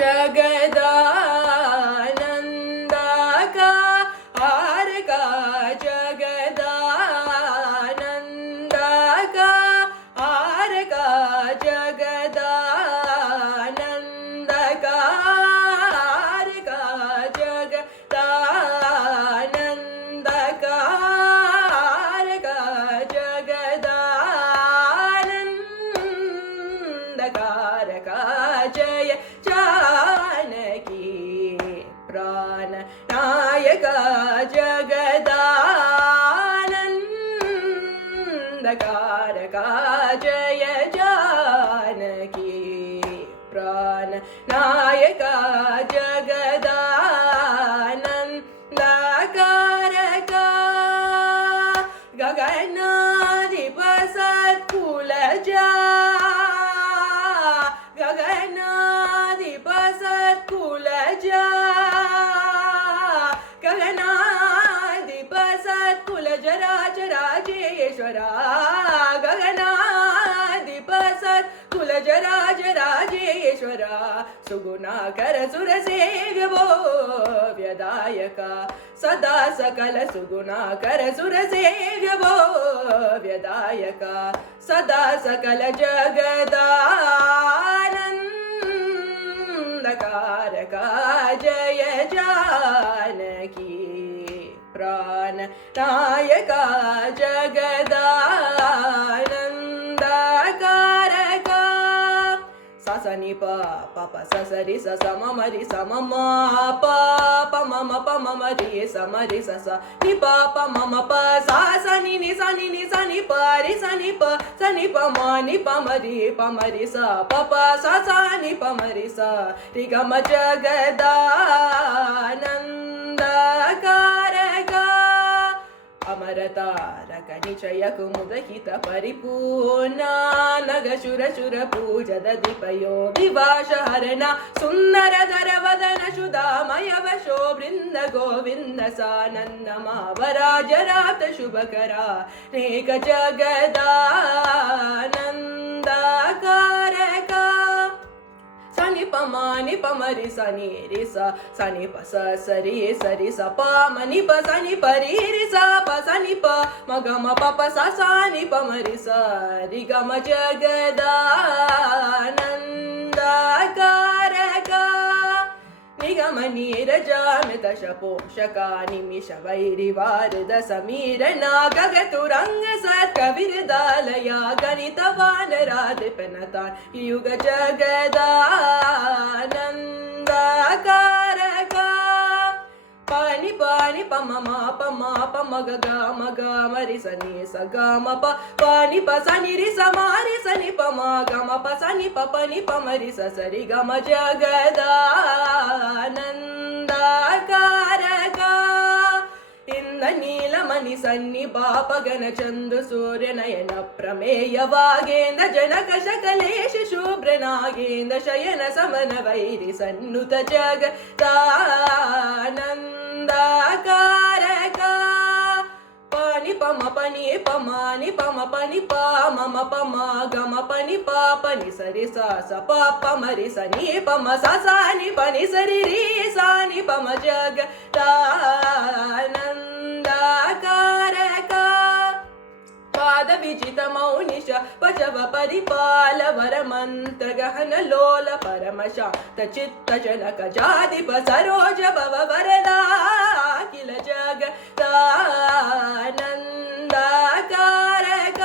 जगदानन्दकारक जगदानन्दकारक जगदानन्दकारक जगदानन्दकारक जगदानन्दकारक जय जानकी प्राण नायक जगदानन्दकारक जय जानकी प्राण नायक जगदानन्दकारक गगनाधिप सत्कुलजा गगनाधिप सत्कुलजा गगनाधिप सत्कुलजराजराजेश्वरा गगनाधिप सत्कुलजराजराजेश्वरा सुगुणाकर सुरसेव्यो व्यदायक सदा सकल सुगुणाकर सुरसेव्यो व्यदायक सदा सकल जगदानन्दकारक जय जानकी प्राण नायक जगदानन्दकारक सनि प प सरि स म रि स म प प म म रि स म रि स नि प म प सा स नि स नि प रि स नि प म रि स प स नि प म रि स रि ग म जगदानन्दकारक अमरतारक निचय कुमुद हित परिपूर्ण नग शुर शुर पूजद दीपयो विवाश हरण सुंदर धर वदन शुदामय वशो वृंद गोविंद सानंद मावराज रात शुभकरा नेक जगदानन्दकारक सनि प म रि स नि रि स सनि प स रि स प म नि प सनि प रि स प सनि प म ग म प स नि प म रि स रि ग म जगदानन्दकारक निगम नीरजामित शपोषका निमिष वैरिवारद समीरण गगतुरंग सत्कविरदालया गणितवान राधिपनतान युग जगदानन्दकारक पानि पानि प म ग ग म रि स नि स ग म प पानि प स नि रि स म रि स नि प म ग म प स नि प नि प म रि स रि ग म जगदानन्दकारक इंद नीलमणि सन्नि पाप गण चंदु सूर्य नयन प्रमेय वागेंद्र जनक शकलेश शुभ्र नागेंद्र शयन समन वैरि सन्नुत जगदानन्दकारक पानि प म पनि प म नि प म पनि प म प म ग म पनि प पनि स रि स स प प म रि स नि प म स नि प नि स रि स नि प म जगदानन्दकारक पाद विजित मौनिश पचव परिपाल वर मंत्र गहन लोल परम शांत चित्त जनक जाधिप सरोज भव वरदा किल जगदानन्दकारक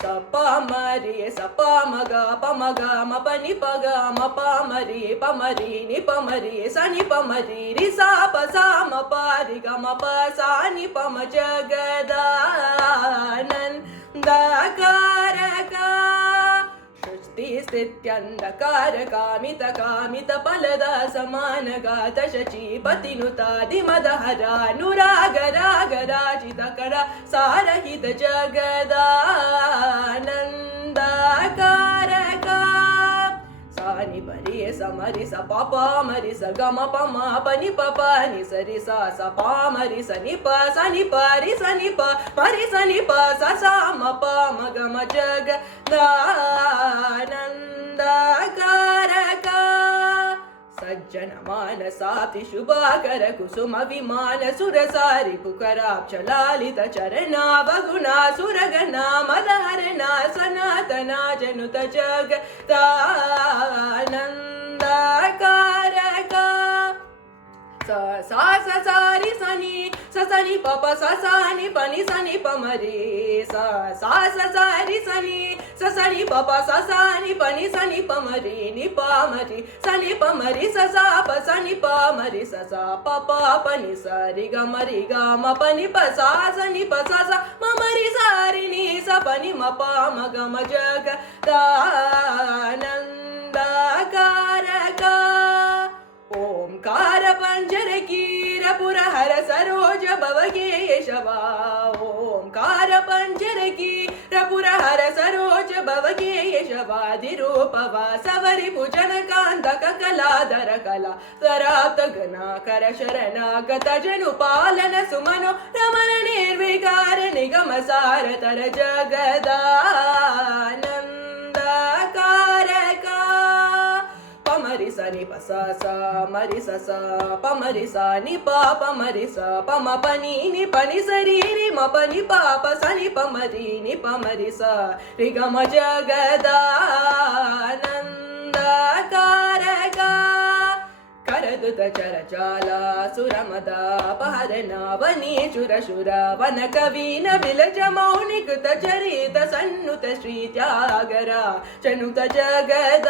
सप म रि स प म ग म प नि प ग म प म रि नि प म रि स नि प म रि स प स म प रि ग म प स नि प म जगदानन्दकारक सृष्टि स्थित्यन्धकार कामित कामित फलद समान गात शचीपतिनुतादि मदहरानुराग राग राजित कर सारहित जगदानन्दकारक सानि परि समरि स प प मरि स ग म प म प नि प प नि स रि स स प मरि स नि प रि स नि प मरि स नि प स स म प म ग म जगदानन्दकारक जनमानसाप्ति शुभाकर कुसुम विमान सुरसारि पुकराक्षलालित चरणा वगुणा सुरगणा मदहरणा सनातना जनुत जगदानन्दकारका सा सा सा सारी सनी सनी पप सनी पनि सनी पमरे सा सा सारी सनी सनी पप सनी पनि सनी पमरे नि पमरे सनी पमरे सा प सनी पमरे सा पप पनि सरी ग मरी ग म पनि प सा सनी प सा ममरी सारी नि स पनि म प म ग म जगदानन्दकारका ओंकार पंजर कीर पुरहर सरोज भवगेशवा ओंकार पंजर कीर पुरहर सरोज भवगेशवादिरूपवा सवरि भुजन कांत कलाधर कला सराप्त गना कर शरणागत जनु पालन सुमनो रमण निर्विकार निगम सार तर जगदानन्दकारका पमरि सा नि प सा सा मरि सा सा पमरि सा नि प पमरि सा पम पनि नि पनि सरि रि म पनि प प सा नि पमरि नि पमरि सा रि ग म जगदानन्दकारका करदुत चरचाला सुरमद पहरना वनी चुर शुर वन कवीन बिलज मौनिकृत चरित सन्नुत श्री त्यागरा चनुत जगदानन्दकारका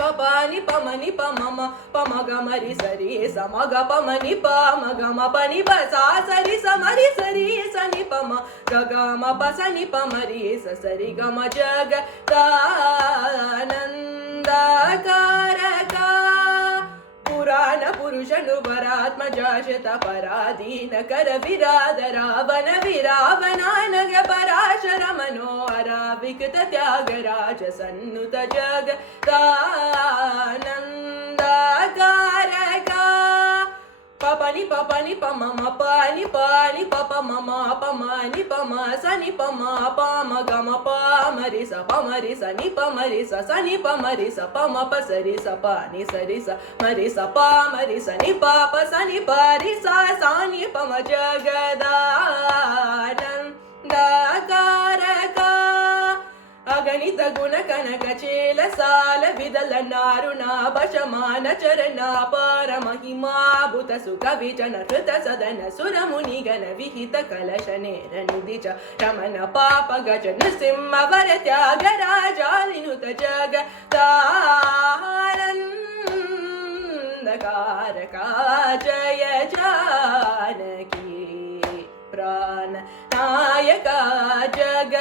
पपानि पमनि पमम पमगमरि सरि समग पमनि पमगम पनि पसा सरि समरि सरि सनि पम गगम पसनि पमरि सरि गम जगदानन्दकारका पुराण पुरुष नुवरात्मजाशत पराधीन कर विराद रावण विरावनानग पराशर मनोहरा विकत त्यागराज सन्नुत जगदानन्दकारका पपनि पपनि पमम पानि पानि पप मम पमानि पम सनि पम पम गम पमरि स पमरि स नि पमरि स सनि पमरि स पम प सरि स पानि सरि स मरि स पमरि स नि पप सनि परि स सानि पम जगदानन्दकारका अगणित गुण कनक चेल साल विदल नारुणा बशमान चरणा पार महिमा भूत सुख विजन हृत सदन सुर मुनि गण विहित कलश नेर निधि च रमन पाप गजन सिंह वर त्याग राजालिनुत जगदानन्दकारका जय जानकी प्राण नायका जग